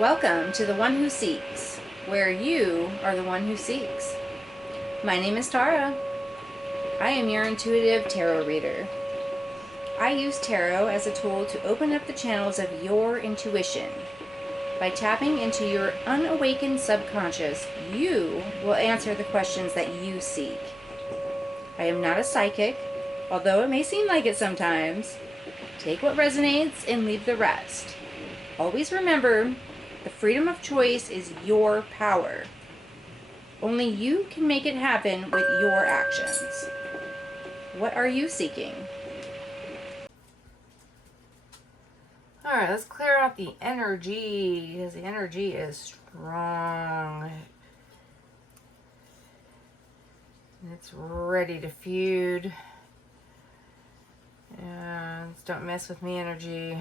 Welcome to the One Who Seeks, where you are the one who seeks. My name is Tara. I am your intuitive tarot reader. I use tarot as a tool to open up the channels of your intuition. By tapping into your unawakened subconscious, you will answer the questions that you seek. I am not a psychic, although it may seem like it sometimes. Take what resonates and leave the rest. Always remember, the freedom of choice is your power. Only you can make it happen with your actions. What are you seeking? All right, let's clear out the energy, because the energy is strong. It's ready to feud. And don't mess with me energy.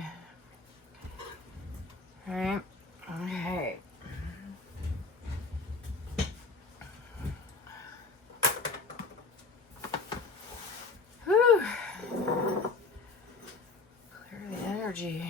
All right. Okay. Whew. Clear the energy.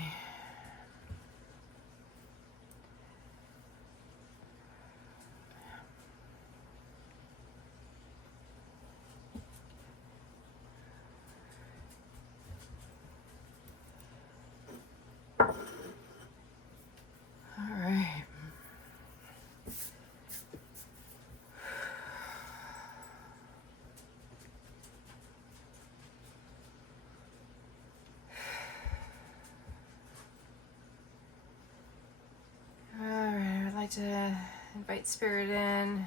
To invite spirit in,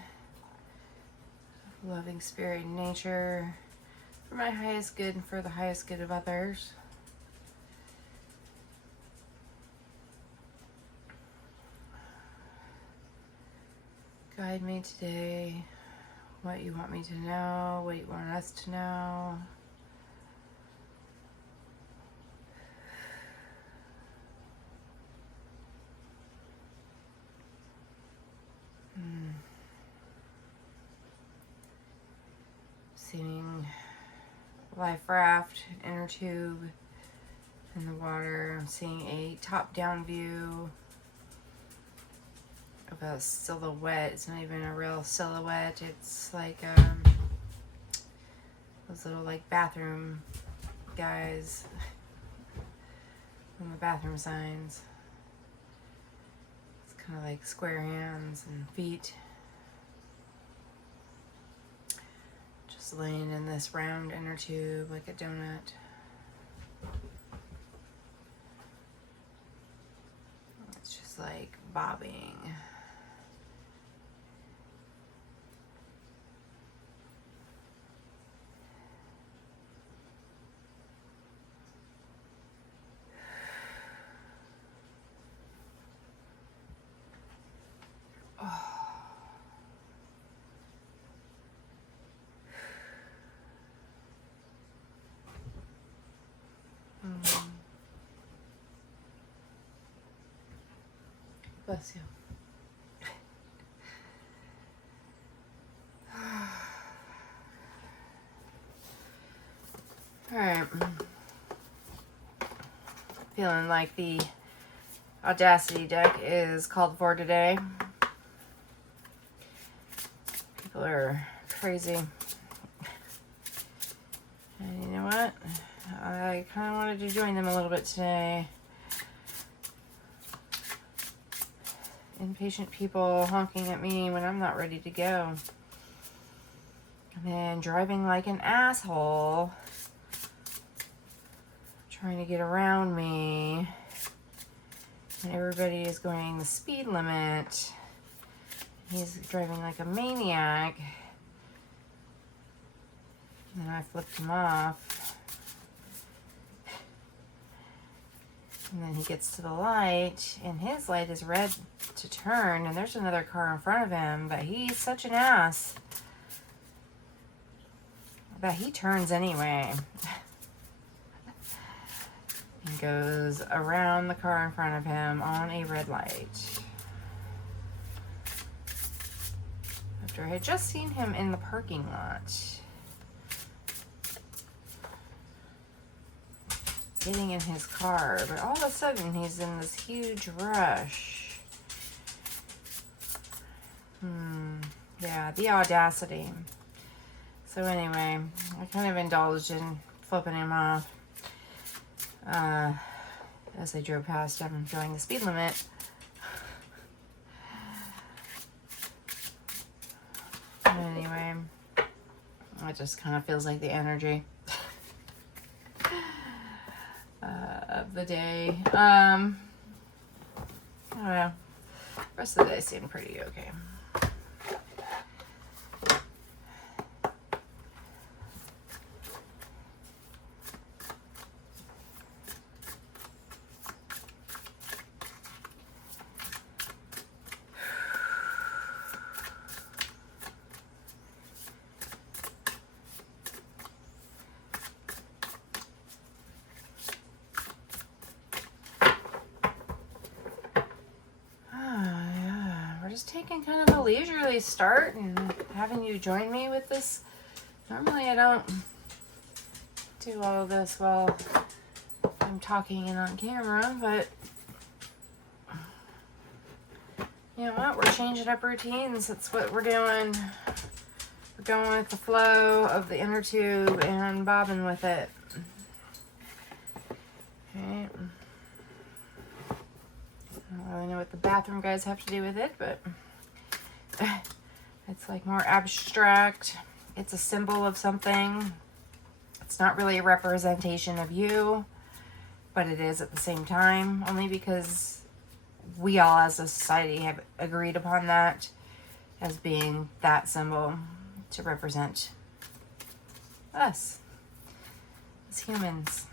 loving spirit in nature, for my highest good and for the highest good of others. Guide me today, what you want me to know, what you want us to know. Seeing life raft, inner tube in the water. I'm seeing a top-down view of a silhouette. It's not even a real silhouette. It's like those little like bathroom guys on the bathroom signs. It's kind of like square hands and feet. Just laying in this round inner tube like a donut. It's just like bobbing. Bless you. All right. Feeling like the Audacity deck is called for today. People are crazy. And you know what? I kind of wanted to join them a little bit today. Impatient people honking at me when I'm not ready to go. And then driving like an asshole. Trying to get around me. And everybody is going the speed limit. He's driving like a maniac. And then I flipped him off. And then he gets to the light, and his light is red to turn, and there's another car in front of him, but he's such an ass that he turns anyway. And goes around the car in front of him on a red light. After I had just seen him in the parking lot. Getting in his car, but all of a sudden he's in this huge rush. Yeah, the audacity. So anyway, I kind of indulged in flipping him off as I drove past him going the speed limit. Anyway, it just kind of feels like the energy of the day. I don't know. The rest of the day seemed pretty okay. Just taking kind of a leisurely start and having you join me with this. Normally I don't do all of this while I'm talking and on camera, but you know what? We're changing up routines. That's what we're doing. We're going with the flow of the inner tube and bobbing with it. Okay. I don't really know what the bathroom guys have to do with it, but it's like more abstract. It's a symbol of something. It's not really a representation of you, but it is at the same time, only because we all as a society have agreed upon that as being that symbol to represent us as humans.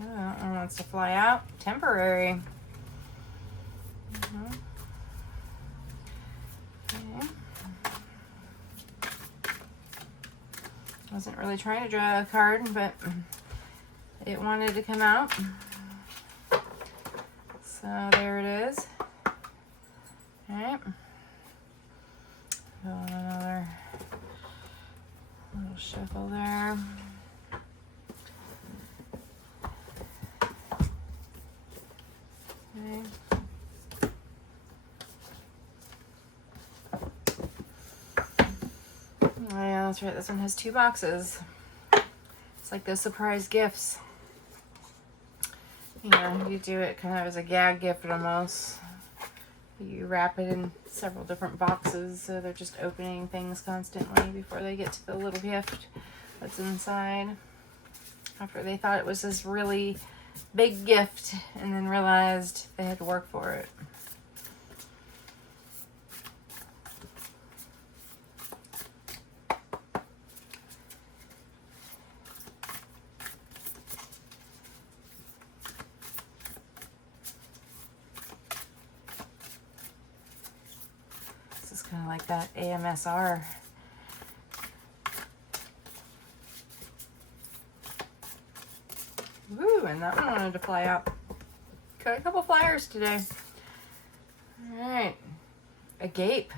Oh, that one wants to fly out. Temporary. Okay. Wasn't really trying to draw a card, but it wanted to come out. So there it is. Alright. Another little shuffle there. Okay. Oh yeah, that's right. This one has 2 boxes. It's like those surprise gifts. You know, you do it kind of as a gag gift almost. You wrap it in several different boxes, so they're just opening things constantly before they get to the little gift that's inside. After they thought it was this really big gift and then realized they had to work for it. Kind of like that AMSR. Woo, and that one wanted to fly out. Got a couple flyers today. All right, agape.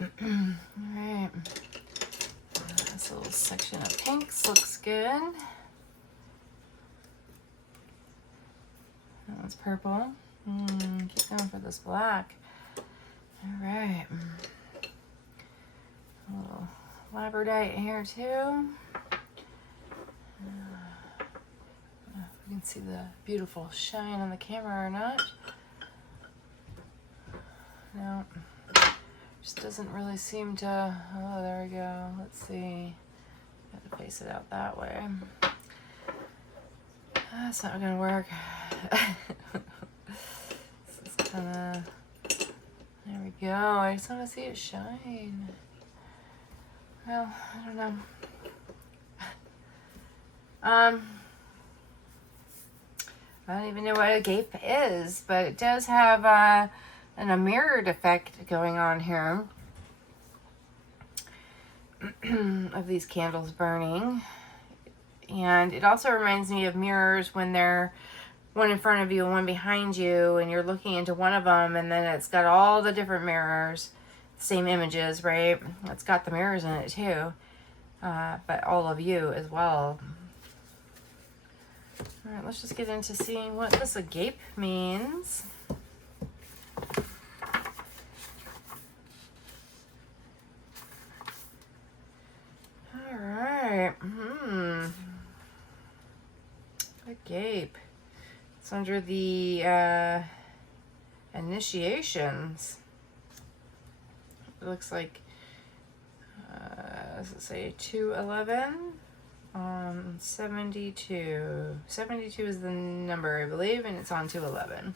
All right, this little section of pinks looks good. That one's purple. Keep going for this black. All right. A little labradorite here too. If you can see the beautiful shine on the camera or not. No. Just doesn't really seem to. Oh, there we go. Let's see. Got to face it out that way. That's not gonna work. This is kinda, there we go. I just want to see it shine. Well, I don't know. I don't even know what a gape is, but it does have a mirrored effect going on here of these candles burning. And it also reminds me of mirrors when they're one in front of you and one behind you, and you're looking into one of them, and then it's got all the different mirrors, same images, right? It's got the mirrors in it too, but all of you as well. All right, let's just get into seeing what this agape means. All right. Agape. It's under the initiations. It looks like, does it say 211? 72. 72 is the number, I believe, and it's on 211.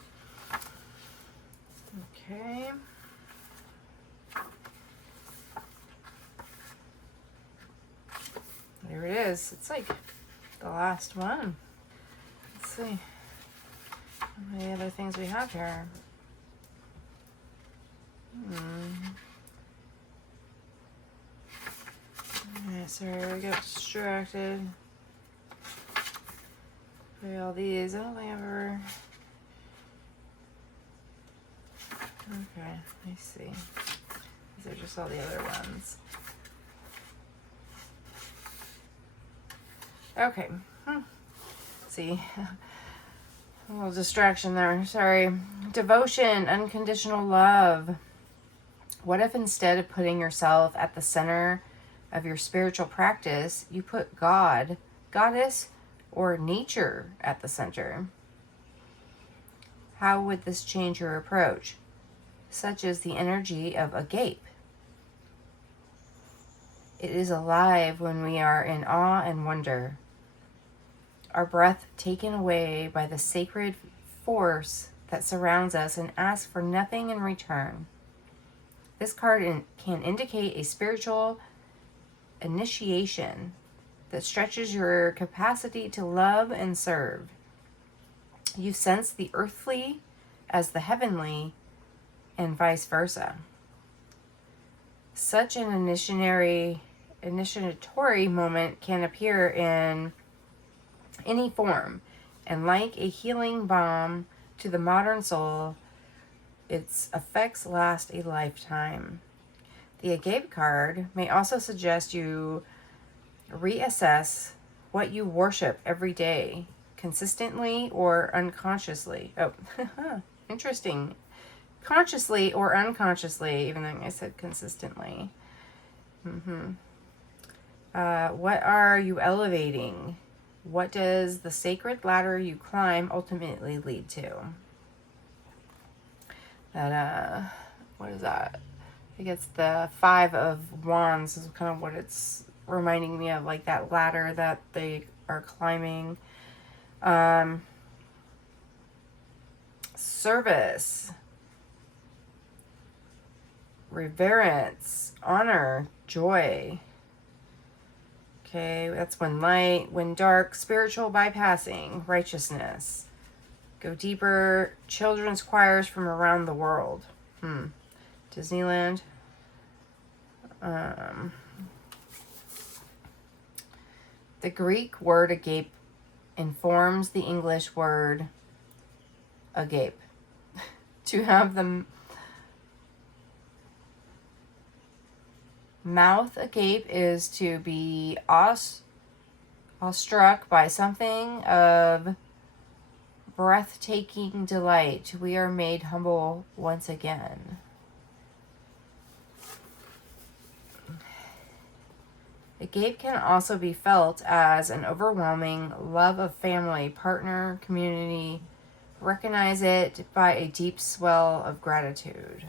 Okay. There it is. It's like the last one. Let's see how many other things we have here. Alright, sorry, we got distracted by all these. I don't think I've ever... Okay, let me see. These are just all the other ones. Okay. See, a little distraction there. Sorry. Devotion, unconditional love. What if instead of putting yourself at the center of your spiritual practice, you put God, goddess, or nature at the center? How would this change your approach? Such as the energy of agape. It is alive when we are in awe and wonder. Our breath taken away by the sacred force that surrounds us and asks for nothing in return. This card can indicate a spiritual initiation that stretches your capacity to love and serve. You sense the earthly as the heavenly and vice versa. Such an initiatory moment can appear in any form, and like a healing balm to the modern soul, its effects last a lifetime. The agape card may also suggest you reassess what you worship every day, consistently or unconsciously. Oh, interesting. Consciously or unconsciously, even though I said consistently. What are you elevating? What does the sacred ladder you climb ultimately lead to? That, what is that? I think it's the 5 of Wands is kind of what it's reminding me of, like that ladder that they are climbing. Service, reverence, honor, joy. Okay, that's when light, when dark, spiritual bypassing, righteousness. Go deeper, children's choirs from around the world. Disneyland. The Greek word agape informs the English word agape. To have the mouth agape is to be awestruck by something of breathtaking delight. We are made humble once again. Agape can also be felt as an overwhelming love of family, partner, community. Recognize it by a deep swell of gratitude.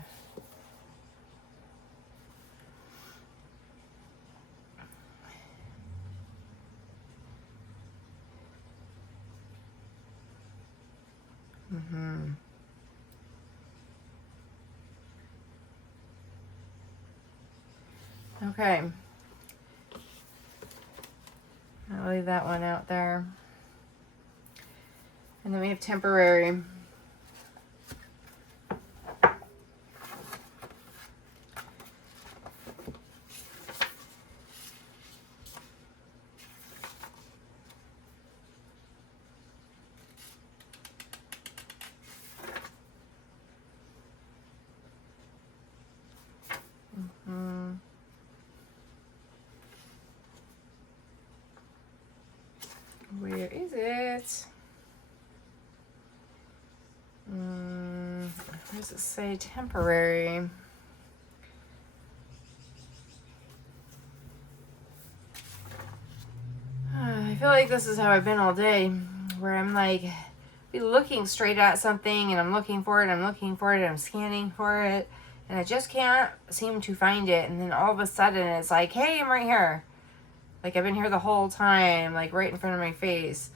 Okay. I'll leave that one out there. And then we have temporary. Where is it? What does it say? Temporary. I feel like this is how I've been all day, where I'm like be looking straight at something and I'm looking for it, I'm scanning for it, and I just can't seem to find it. And then all of a sudden it's like, hey, I'm right here. Like I've been here the whole time, like right in front of my face.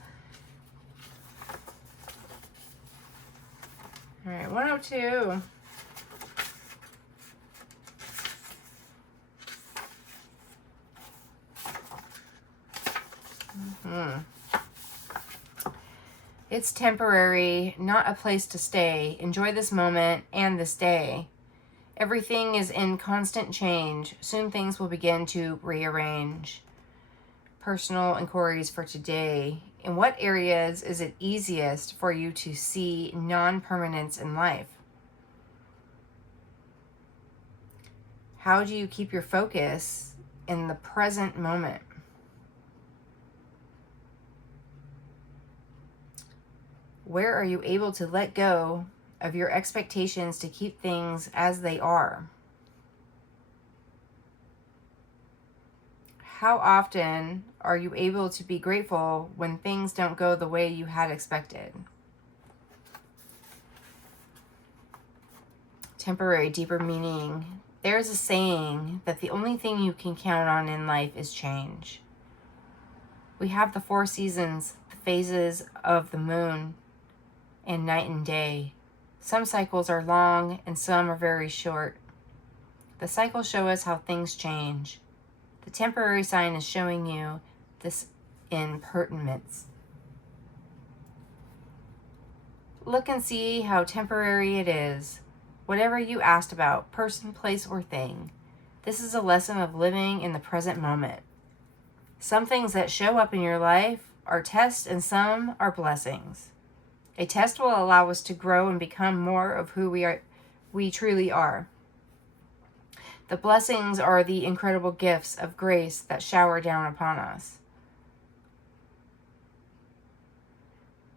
All right, 102. It's temporary, not a place to stay. Enjoy this moment and this day. Everything is in constant change. Soon things will begin to rearrange. Personal inquiries for today. In what areas is it easiest for you to see non-permanence in life? How do you keep your focus in the present moment? Where are you able to let go of your expectations to keep things as they are? How often are you able to be grateful when things don't go the way you had expected? Temporary, deeper meaning. There's a saying that the only thing you can count on in life is change. We have the 4 seasons, the phases of the moon, and night and day. Some cycles are long and some are very short. The cycles show us how things change. The temporary sign is showing you this impertinence. Look and see how temporary it is. Whatever you asked about, person, place, or thing, this is a lesson of living in the present moment. Some things that show up in your life are tests and some are blessings. A test will allow us to grow and become more of who we truly are. The blessings are the incredible gifts of grace that shower down upon us.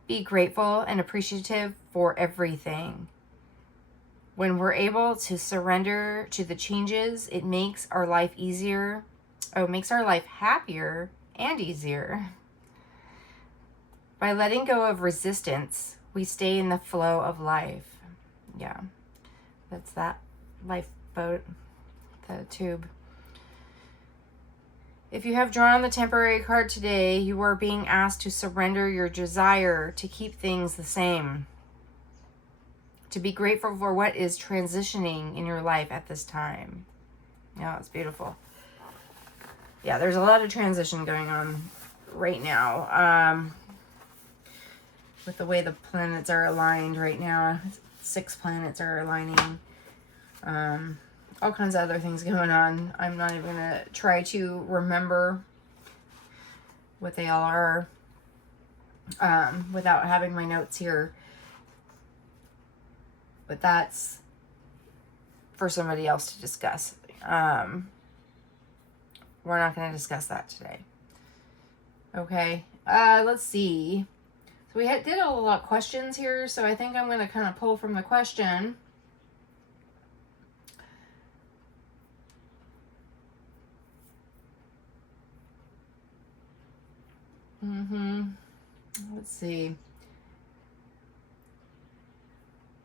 Be grateful and appreciative for everything. When we're able to surrender to the changes, it makes our life easier. It makes our life happier and easier. By letting go of resistance, we stay in the flow of life. Yeah, that's that lifeboat, the tube. If you have drawn the temporary card today, you are being asked to surrender your desire to keep things the same. To be grateful for what is transitioning in your life at this time. Yeah, it's beautiful. Yeah, there's a lot of transition going on right now. With the way the planets are aligned right now. 6 planets are aligning. All kinds of other things going on. I'm not even going to try to remember what they all are without having my notes here. But that's for somebody else to discuss. We're not going to discuss that today. Okay. Let's see. So we did a lot of questions here, so I think I'm going to kind of pull from the question. Let's see.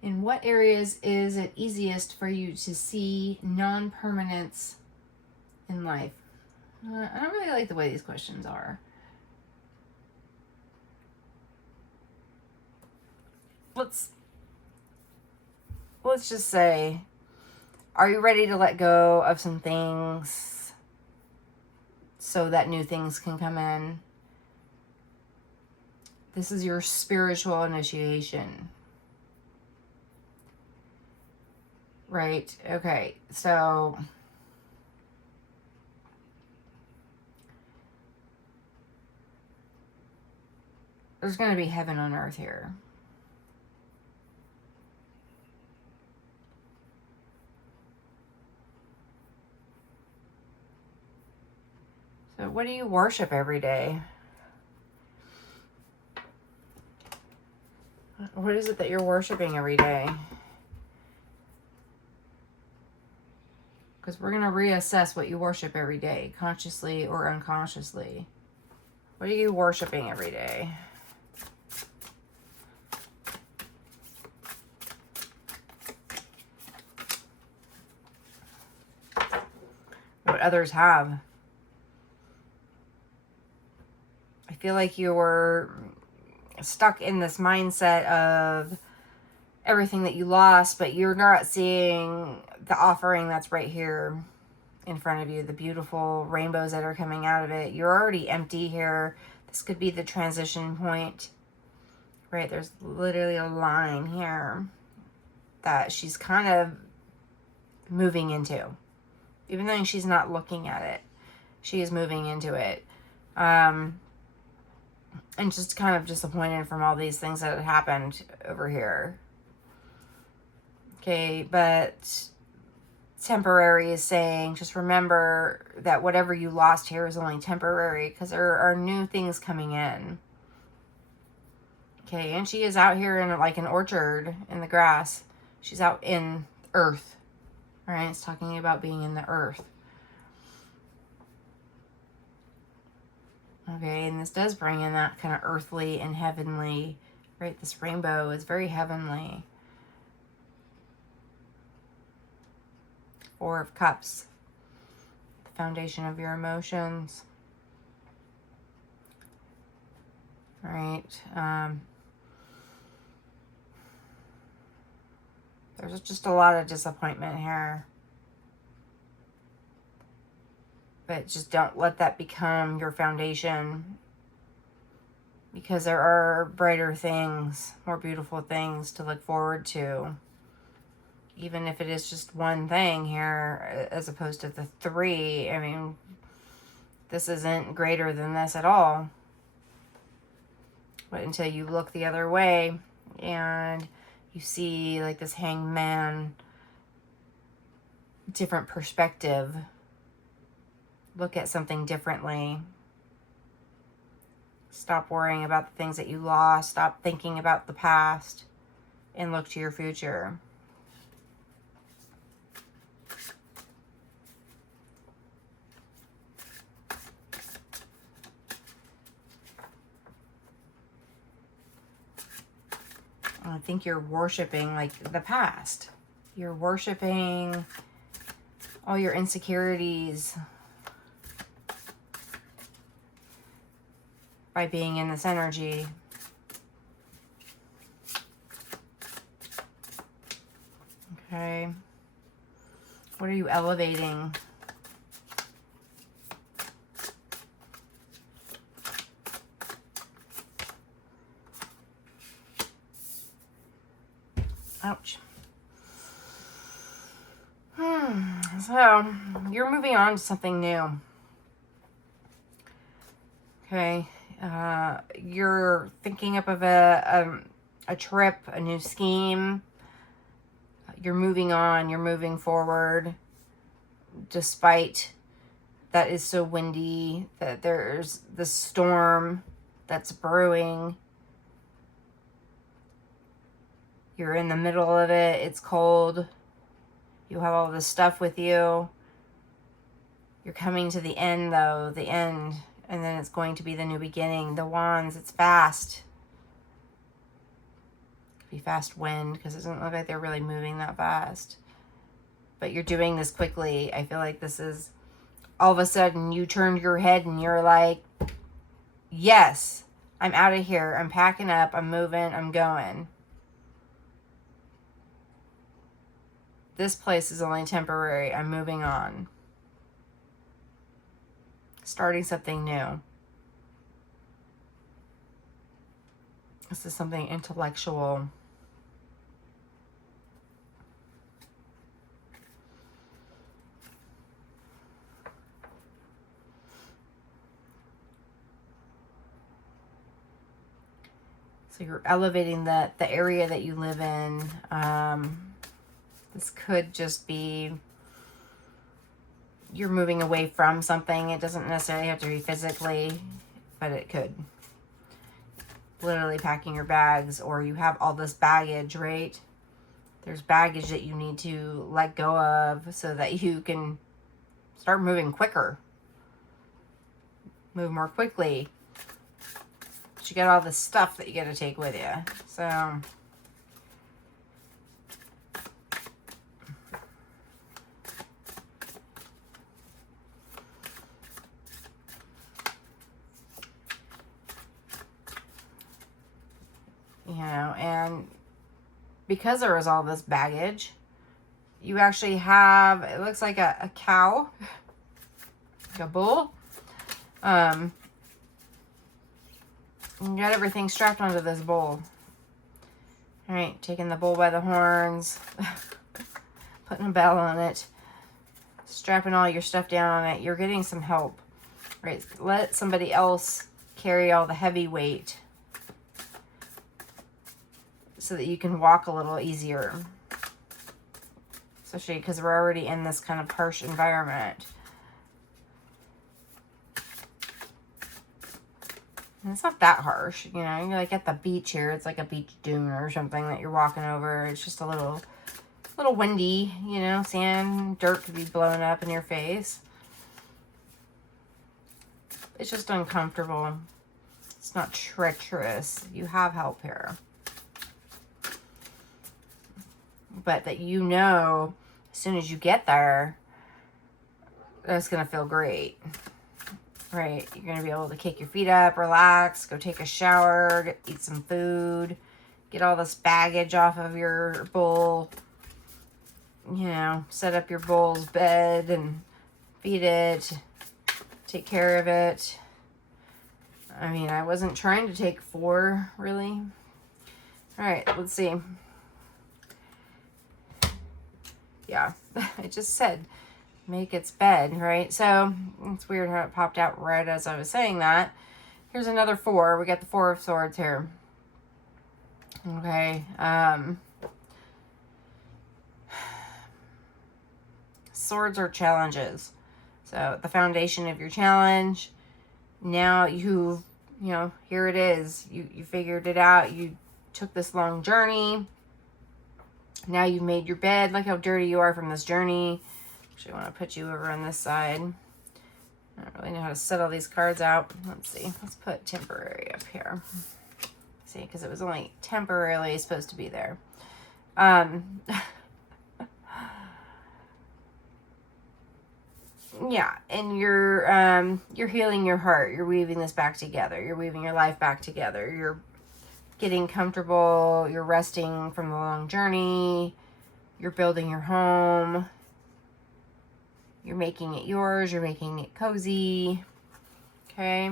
In what areas is it easiest for you to see non-permanence in life? I don't really like the way these questions are. Let's just say, are you ready to let go of some things so that new things can come in? This is your spiritual initiation. Right? Okay, so there's going to be heaven on earth here. So what do you worship every day? What is it that you're worshiping every day? because we're going to reassess what you worship every day, consciously or unconsciously. What are you worshiping every day? What others have. I feel like you're stuck in this mindset of everything that you lost, but you're not seeing the offering that's right here in front of you, the beautiful rainbows that are coming out of it. You're already empty here. This could be the transition point, right? There's literally a line here that she's kind of moving into. Even though she's not looking at it, she is moving into it. And just kind of disappointed from all these things that had happened over here. Okay, but temporary is saying, just remember that whatever you lost here is only temporary, because there are new things coming in. Okay, and she is out here in like an orchard in the grass. She's out in earth. All right, it's talking about being in the earth. Okay, and this does bring in that kind of earthly and heavenly, right? This rainbow is very heavenly. Four of Cups, the foundation of your emotions. All right. There's just a lot of disappointment here. But just don't let that become your foundation. Because there are brighter things, more beautiful things to look forward to. Even if it is just one thing here, as opposed to the three. I mean, this isn't greater than this at all. But until you look the other way and you see like this hanged man, different perspective, look at something differently. Stop worrying about the things that you lost. Stop thinking about the past and look to your future. I think you're worshiping like the past. You're worshiping all your insecurities by being in this energy. Okay. What are you elevating? Ouch. So, you're moving on to something new. Okay. You're thinking up of a trip, a new scheme. You're moving on. You're moving forward. Despite that is so windy, that there's the storm that's brewing. You're in the middle of it. It's cold. You have all this stuff with you. You're coming to the end, though. The end. And then it's going to be the new beginning. The wands, it's fast. Could be fast wind, because it doesn't look like they're really moving that fast. But you're doing this quickly. I feel like this is, all of a sudden, you turned your head and you're like, yes, I'm out of here. I'm packing up. I'm moving. I'm going. This place is only temporary. I'm moving on. Starting something new. This is something intellectual. So you're elevating the area that you live in. This could just be you're moving away from something. It doesn't necessarily have to be physically, but it could. Literally packing your bags, or you have all this baggage, right? There's baggage that you need to let go of so that you can start moving quicker. Move more quickly. But you got all this stuff that you got to take with you. So, you know, and because there was all this baggage, you actually have, it looks like a cow, like a bull. You got everything strapped onto this bull. All right, taking the bull by the horns, putting a bell on it, strapping all your stuff down on it. You're getting some help, right? Let somebody else carry all the heavy weight so that you can walk a little easier. Especially because we're already in this kind of harsh environment. And it's not that harsh, you know. You're like at the beach here. It's like a beach dune or something that you're walking over. It's just a little windy, you know. Sand, dirt could be blowing up in your face. It's just uncomfortable. It's not treacherous. You have help here. But that you know, as soon as you get there, that's going to feel great. Right? You're going to be able to kick your feet up, relax, go take a shower, eat some food, get all this baggage off of your bull. You know, set up your bull's bed and feed it, take care of it. I mean, I wasn't trying to take 4, really. All right, let's see. Yeah, I just said make its bed, right? So it's weird how it popped out right as I was saying that. Here's another 4. We got the 4 of Swords here. Okay. Swords are challenges. So the foundation of your challenge. Now you know, here it is. You figured it out. You took this long journey. Now you've made your bed. Look how dirty you are from this journey. Actually, I want to put you over on this side. I don't really know how to set all these cards out. Let's see. Let's put temporary up here. See, because it was only temporarily supposed to be there. Yeah, and you're healing your heart. You're weaving this back together. You're weaving your life back together. You're getting comfortable. You're resting from the long journey. You're building your home. You're making it yours. You're making it cozy. Okay.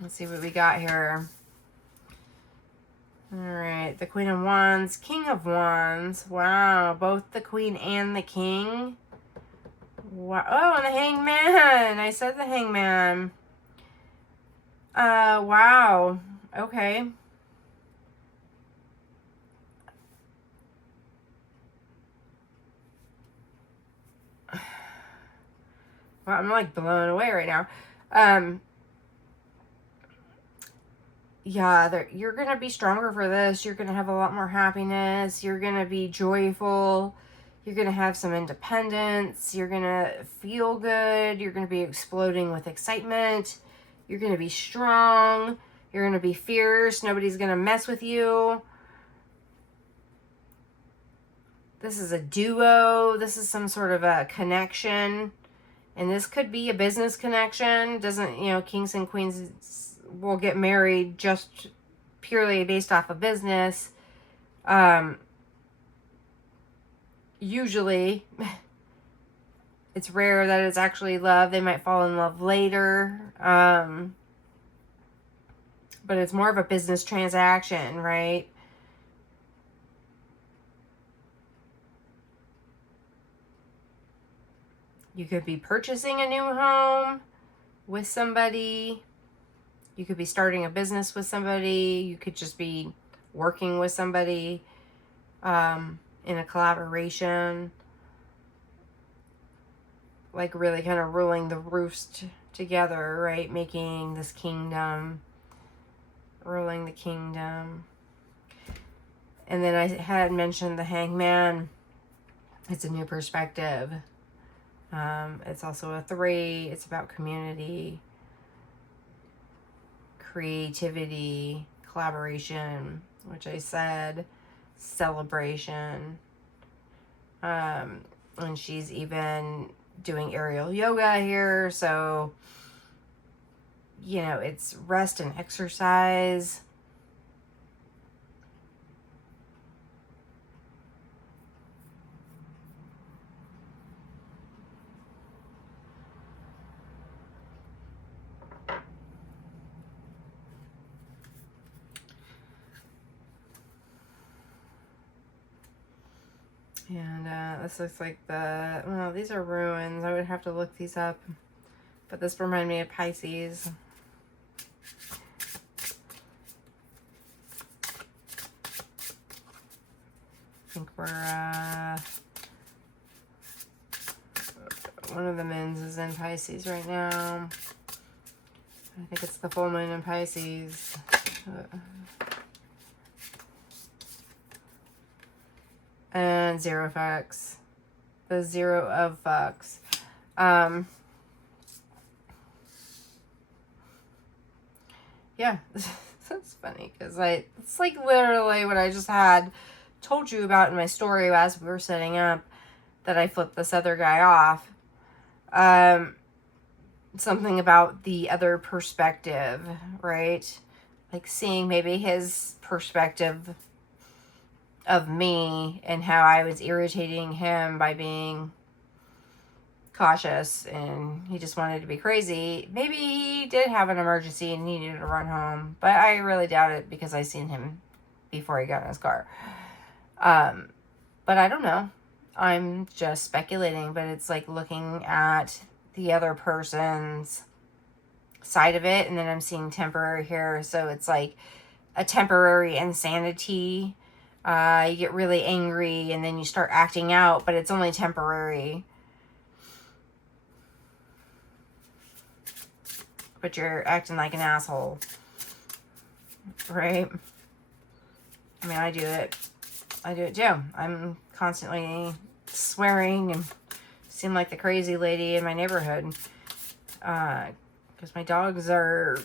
Let's see what we got here. All right. The Queen of Wands. King of Wands. Wow. Both the Queen and the King. Wow. Oh, and the Hangman. I said the Hangman. Wow. Okay. Well, I'm like blown away right now. Yeah, you're going to be stronger for this. You're going to have a lot more happiness. You're going to be joyful. You're going to have some independence. You're going to feel good. You're going to be exploding with excitement. You're going to be strong. You're going to be fierce. Nobody's going to mess with you. This is a duo. This is some sort of a connection. And this could be a business connection. Doesn't, you know, kings and queens will get married just purely based off of business. Usually, it's rare that it's actually love. They might fall in love later. But it's more of a business transaction, right? You could be purchasing a new home with somebody. You could be starting a business with somebody. You could just be working with somebody in a collaboration. Like really kind of ruling the roost together, right? Making this kingdom. Ruling the kingdom. And then I had mentioned the Hangman. It's a new perspective. It's also a 3. It's about community, creativity, collaboration, which I said, celebration. And she's even doing aerial yoga here. So, you know, it's rest and exercise. And this looks like well, these are ruins. I would have to look these up. But this reminded me of Pisces. I think we're, one of the moons is in Pisces right now. I think it's the full moon in Pisces. And 0 fucks. The 0 of fucks. Yeah, that's funny because it's like literally what I just had told you about in my story as we were setting up, that I flipped this other guy off. Something about the other perspective, right? Like seeing maybe his perspective of me and how I was irritating him by being cautious, and he just wanted to be crazy. Maybe he did have an emergency and needed to run home, but I really doubt it because I seen him before he got in his car. But I don't know. I'm just speculating, but it's like looking at the other person's side of it, and then I'm seeing temporary here, so it's like a temporary insanity. You get really angry and then you start acting out, but it's only temporary. But you're acting like an asshole, right? I mean, I do it too. I'm constantly swearing and seem like the crazy lady in my neighborhood, because my dogs are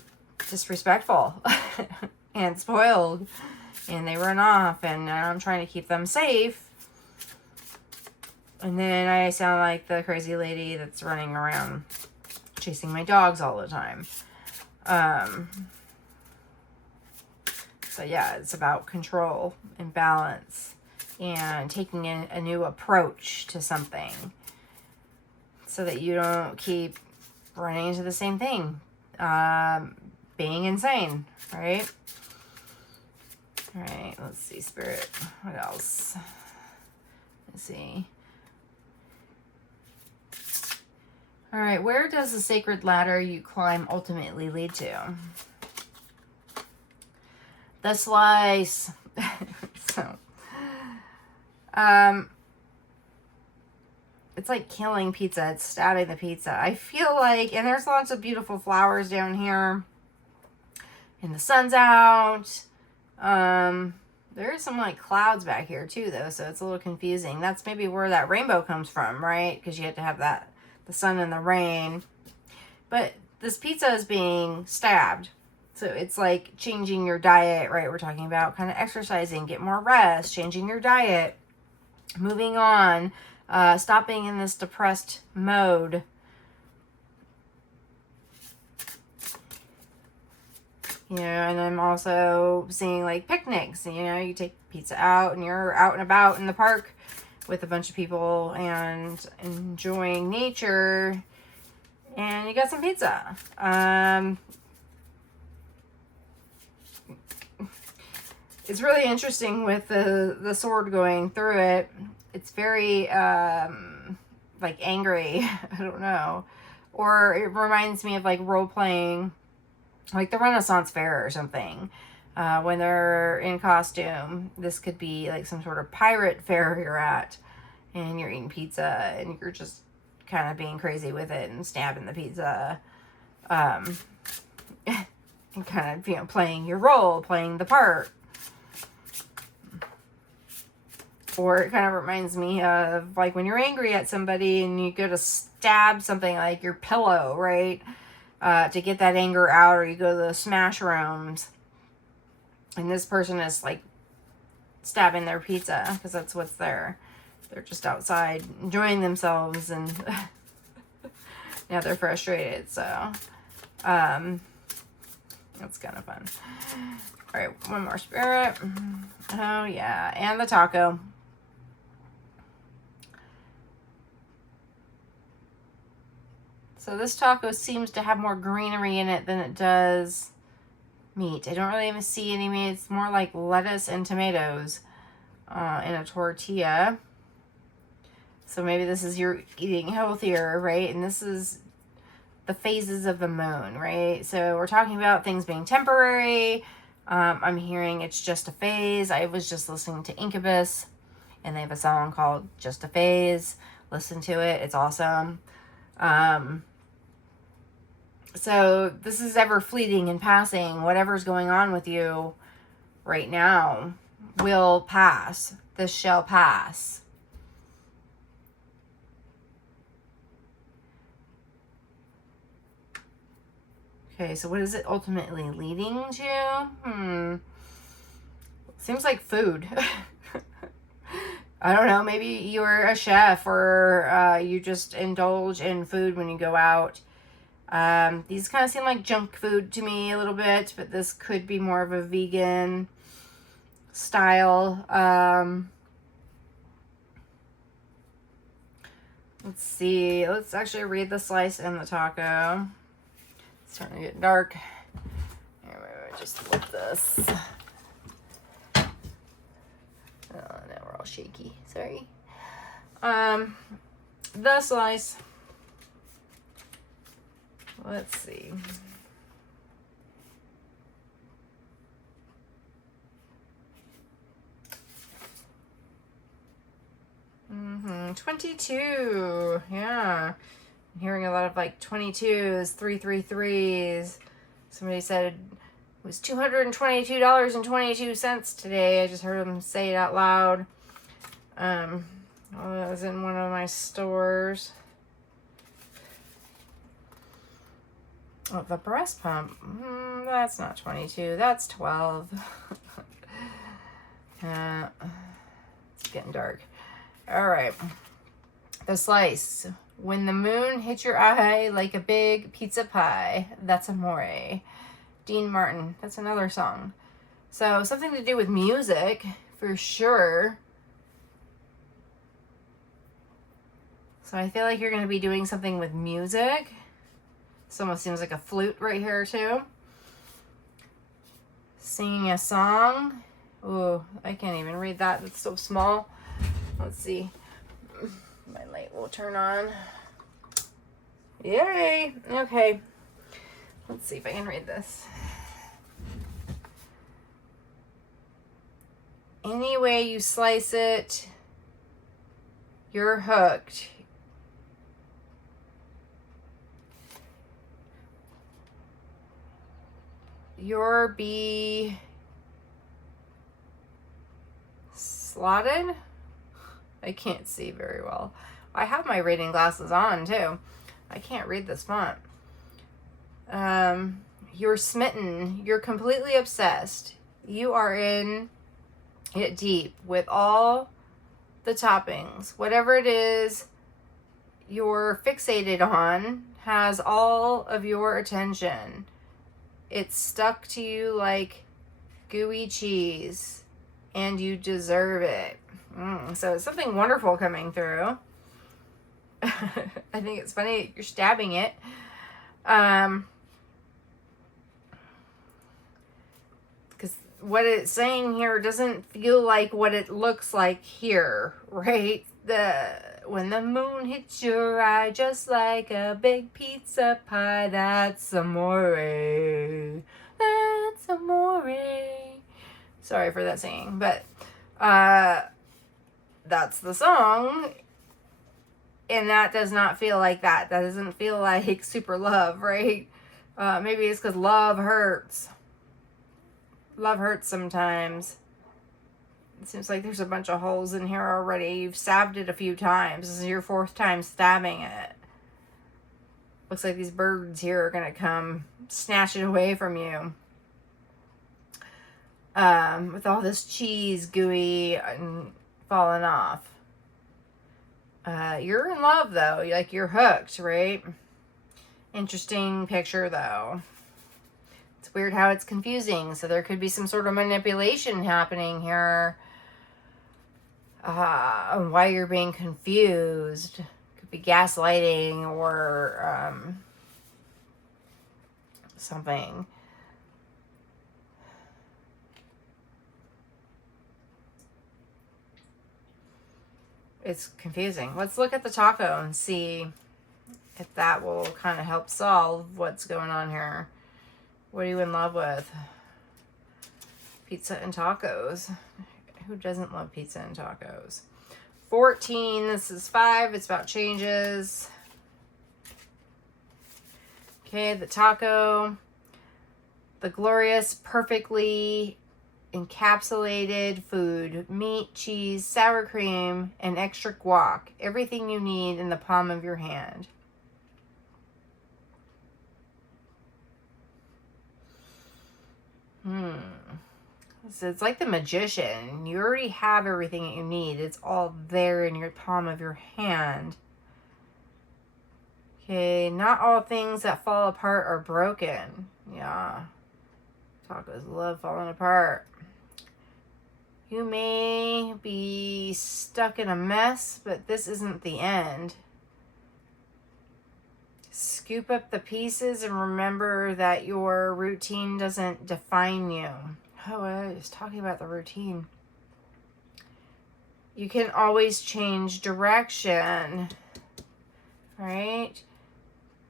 disrespectful and spoiled, and they run off, and I'm trying to keep them safe, and then I sound like the crazy lady that's running around chasing my dogs all the time. So yeah, it's about control and balance and taking a new approach to something so that you don't keep running into the same thing, being insane, right? All right, let's see, Spirit. What else? Let's see. All right, where does the sacred ladder you climb ultimately lead to? The slice. So, it's like killing pizza. It's stabbing the pizza. I feel like, and there's lots of beautiful flowers down here, and the sun's out. There is some like clouds back here too, though, so it's a little confusing. That's maybe where that rainbow comes from, right? Because you have to have that, the sun and the rain. But this pizza is being stabbed. So it's like changing your diet, right? We're talking about kind of exercising, get more rest, changing your diet, moving on, stop being in this depressed mode. You know, and I'm also seeing like picnics. You know, you take pizza out and you're out and about in the park with a bunch of people and enjoying nature, and you got some pizza. It's really interesting with the sword going through it. It's very like angry. I don't know. Or it reminds me of like role playing, like the Renaissance Fair or something. When they're in costume, this could be like some sort of pirate fair you're at, and you're eating pizza and you're just kind of being crazy with it and stabbing the pizza, and kind of, you know, playing your role, playing the part. Or it kind of reminds me of like when you're angry at somebody and you go to stab something like your pillow, right? To get that anger out, or you go to the smash rooms and this person is like stabbing their pizza because that's what's there. They're just outside enjoying themselves and yeah, they're frustrated. So that's kind of fun. All right, one more spirit. Oh yeah, and the taco. So this taco seems to have more greenery in it than it does meat. I don't really even see any meat. It's more like lettuce and tomatoes in a tortilla. So maybe this is you're eating healthier, right? And this is the phases of the moon, right? So we're talking about things being temporary. I'm hearing it's just a phase. I was just listening to Incubus, and they have a song called Just a Phase. Listen to it. It's awesome. So this is ever fleeting and passing. Whatever's going on with you right now will pass. This shall pass. Okay, so what is it ultimately leading to? Seems like food. I don't know, maybe you're a chef or you just indulge in food when you go out. These kind of seem like junk food to me a little bit, but this could be more of a vegan style. Let's see. Let's actually read the slice and the taco. It's starting to get dark. Here, maybe I just flip this. Oh, now we're all shaky. Sorry. The slice. Let's see. Mm-hmm. 22. Yeah. I'm hearing a lot of like 22s, 333s. Somebody said it was $222.22 today. I just heard them say it out loud. It was in one of my stores. Oh, the breast pump. That's not 22. That's 12. It's getting dark. All right. The slice. When the moon hits your eye like a big pizza pie, that's amore. Dean Martin. That's another song. So something to do with music for sure. So I feel like you're going to be doing something with music. This almost seems like a flute right here too. Singing a song. Ooh, I can't even read that. It's so small. Let's see. My light will turn on. Yay! Okay. Let's see if I can read this. Any way you slice it, you're hooked. You're be slotted. I can't see very well. I have my reading glasses on too. I can't read this font. You're smitten. You're completely obsessed. You are in it deep with all the toppings. Whatever it is you're fixated on has all of your attention. It's stuck to you like gooey cheese, and you deserve it. So it's something wonderful coming through. I think it's funny you're stabbing it. Because what it's saying here doesn't feel like what it looks like here, right? When the moon hits your eye just like a big pizza pie, that's amore. That's amore. Sorry for that singing, but that's the song. And that does not feel like that. That doesn't feel like super love, right? Maybe it's because love hurts. Love hurts sometimes. It seems like there's a bunch of holes in here already. You've stabbed it a few times. This is your 4th time stabbing it. Looks like these birds here are going to come snatch it away from you. With all this cheese gooey and falling off. You're in love, though. Like, you're hooked, right? Interesting picture, though. It's weird how it's confusing. So there could be some sort of manipulation happening here. Why you're being confused. Could be gaslighting or something. It's confusing. Let's look at the taco and see if that will kind of help solve what's going on here. What are you in love with? Pizza and tacos. Who doesn't love pizza and tacos? 14. This is 5. It's about changes. Okay, the taco. The glorious, perfectly encapsulated food, meat, cheese, sour cream, and extra guac. Everything you need in the palm of your hand. So it's like the magician. You already have everything that you need. It's all there in your palm of your hand. Okay, not all things that fall apart are broken. Yeah. Tacos love falling apart. You may be stuck in a mess, but this isn't the end. Scoop up the pieces and remember that your routine doesn't define you. Oh, I was talking about the routine. You can always change direction, right?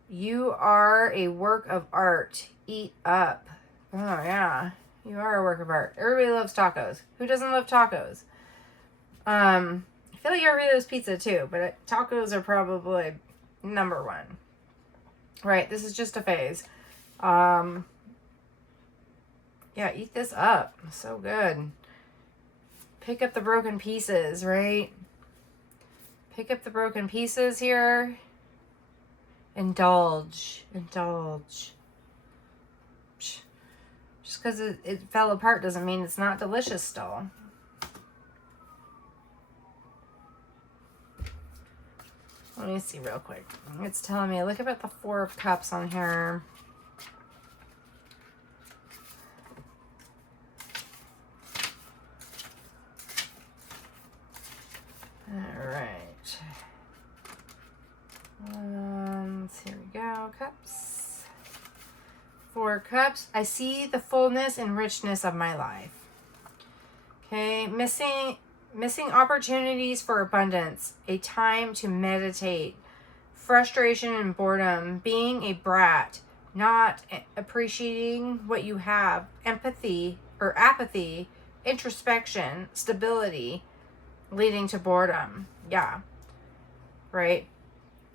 You are a work of art. Eat up. Oh, yeah. You are a work of art. Everybody loves tacos. Who doesn't love tacos? I feel like everybody loves pizza too, but tacos are probably number 1. Right, this is just a phase. Yeah, eat this up. So good. Pick up the broken pieces, right? Pick up the broken pieces here. Indulge. Indulge. Just because it fell apart doesn't mean it's not delicious still. Let me see real quick. It's telling me, look at the 4 of Cups on here. All right. Here we go. Cups. 4 Cups. I see the fullness and richness of my life. Okay. Missing opportunities for abundance. A time to meditate. Frustration and boredom. Being a brat. Not appreciating what you have. Empathy or apathy. Introspection. Stability. Leading to boredom. Yeah. Right?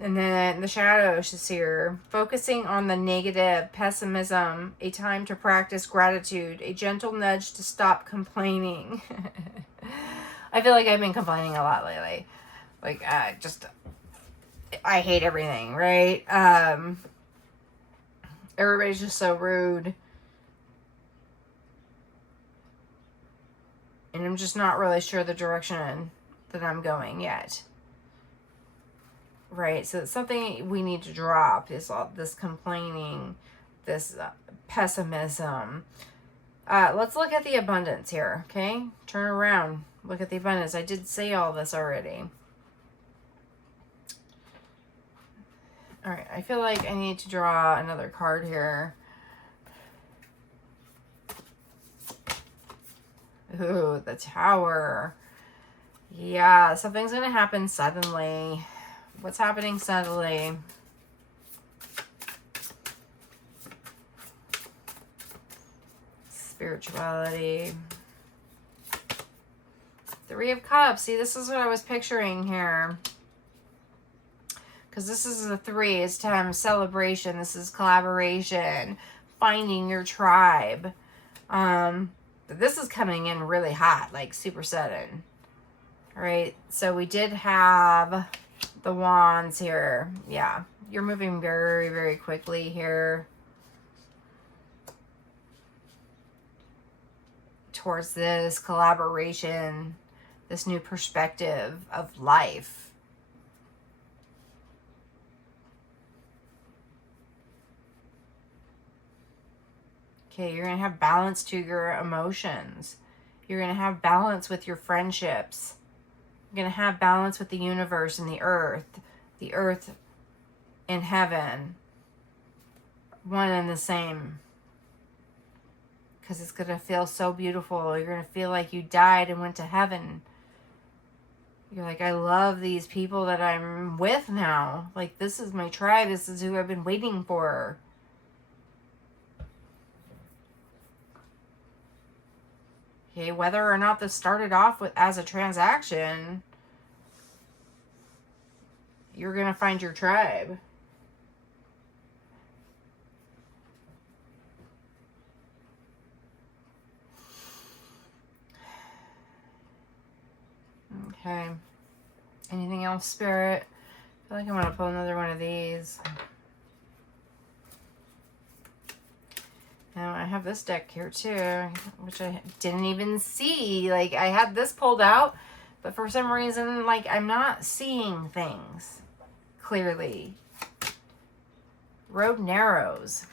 And then the shadow is here. Focusing on the negative, pessimism, a time to practice gratitude, a gentle nudge to stop complaining. I feel like I've been complaining a lot lately. Like, I hate everything, right? Everybody's just so rude. And I'm just not really sure the direction that I'm going yet. Right, so it's something we need to drop, is all this complaining, this pessimism. Let's look at the abundance here, okay? Turn around, look at the abundance. I did say all this already. All right, I feel like I need to draw another card here. Ooh, the Tower. Yeah, something's going to happen suddenly. What's happening suddenly? Spirituality. 3 of Cups. See, this is what I was picturing here. Because this is the 3. It's time of celebration. This is collaboration. Finding your tribe. But this is coming in really hot, like super sudden. All right, so we did have the wands here. Yeah, you're moving very, very quickly here towards this collaboration, this new perspective of life. Okay, you're going to have balance to your emotions. You're going to have balance with your friendships. You're going to have balance with the universe and the earth and heaven. One and the same. Because it's going to feel so beautiful. You're going to feel like you died and went to heaven. You're like, I love these people that I'm with now. Like, this is my tribe. This is who I've been waiting for. Okay, whether or not this started off with as a transaction, you're going to find your tribe. Okay. Anything else, Spirit? I feel like I'm going to pull another one of these. Now I have this deck here too, which I didn't even see. Like, I had this pulled out, but for some reason, like, I'm not seeing things clearly. Road narrows,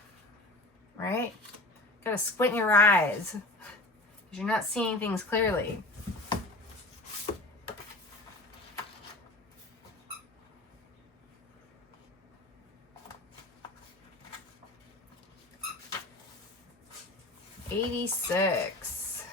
right? Gotta squint your eyes because you're not seeing things clearly. $86.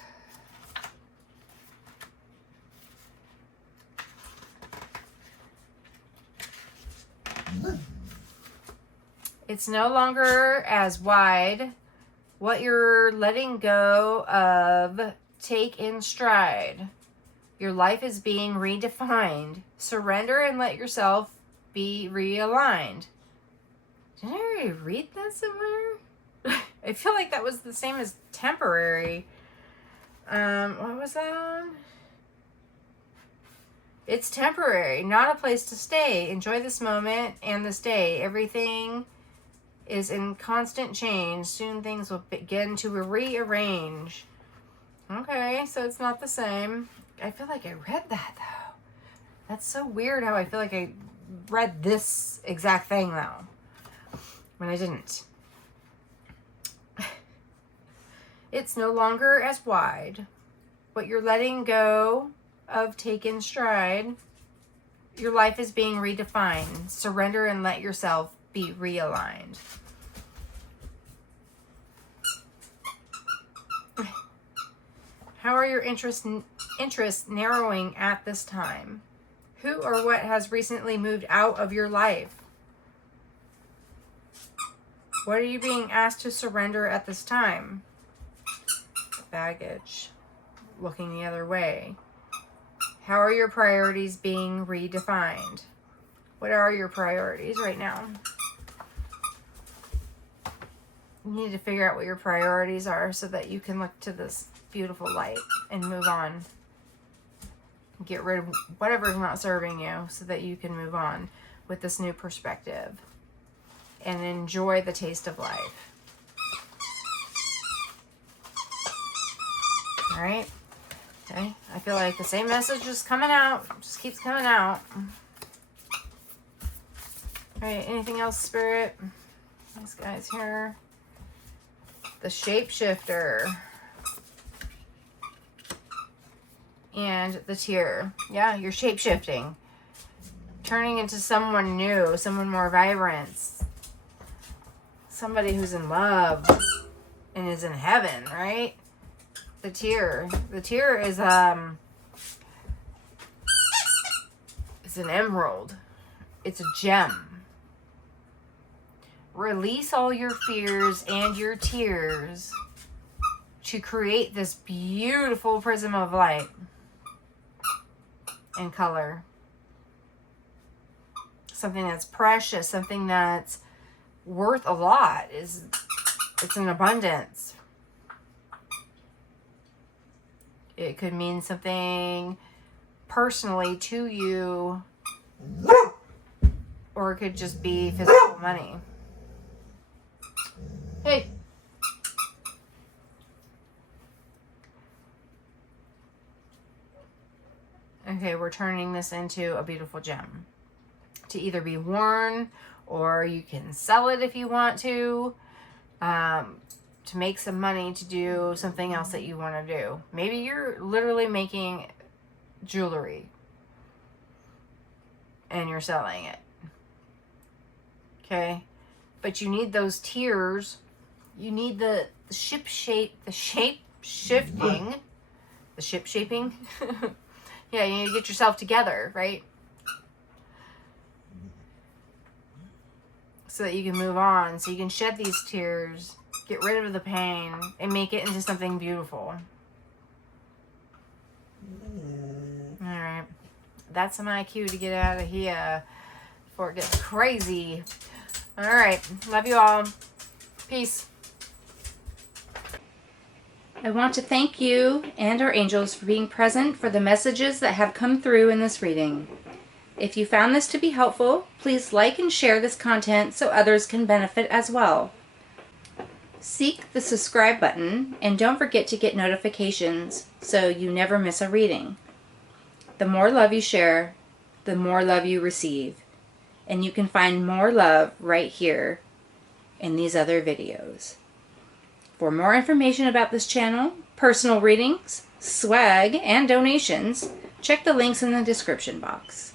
It's no longer as wide. What you're letting go of, take in stride. Your life is being redefined. Surrender and let yourself be realigned. Did I already read that somewhere? I feel like that was the same as temporary. What was that on? It's temporary, not a place to stay. Enjoy this moment and this day. Everything is in constant change. Soon things will begin to rearrange. Okay, so it's not the same. I feel like I read that, though. That's so weird how I feel like I read this exact thing, though, when I didn't. It's no longer as wide. What you're letting go of, take in stride. Your life is being redefined. Surrender and let yourself be realigned. How are your interests narrowing at this time? Who or what has recently moved out of your life? What are you being asked to surrender at this time? Baggage. Looking the other way. How are your priorities being redefined? What are your priorities right now? You need to figure out what your priorities are so that you can look to this beautiful light and move on. Get rid of whatever's not serving you so that you can move on with this new perspective and enjoy the taste of life. All right. Okay. I feel like the same message is coming out. Just keeps coming out. All right. Anything else, Spirit? These guys here. The Shapeshifter. And the Tear. Yeah, you're shape-shifting. Turning into someone new, someone more vibrant. Somebody who's in love and is in heaven, right? The Tear. The Tear is it's an emerald. It's a gem. Release all your fears and your tears to create this beautiful prism of light and color. Something that's precious, something that's worth a lot. It's an abundance. It could mean something personally to you, or it could just be physical money. Hey. Okay, we're turning this into a beautiful gem to either be worn, or you can sell it if you want to make some money to do something else that you want to do. Maybe you're literally making jewelry and you're selling it. Okay, but you need those tiers. You need the shape shifting. Yeah, you need to get yourself together, right? So that you can move on, so you can shed these tears, get rid of the pain, and make it into something beautiful. Alright. That's my cue to get out of here before it gets crazy. Alright. Love you all. Peace. I want to thank you and our angels for being present for the messages that have come through in this reading. If you found this to be helpful, please like and share this content so others can benefit as well. Seek the subscribe button and don't forget to get notifications so you never miss a reading. The more love you share, the more love you receive. And you can find more love right here in these other videos. For more information about this channel, personal readings, swag, and donations, check the links in the description box.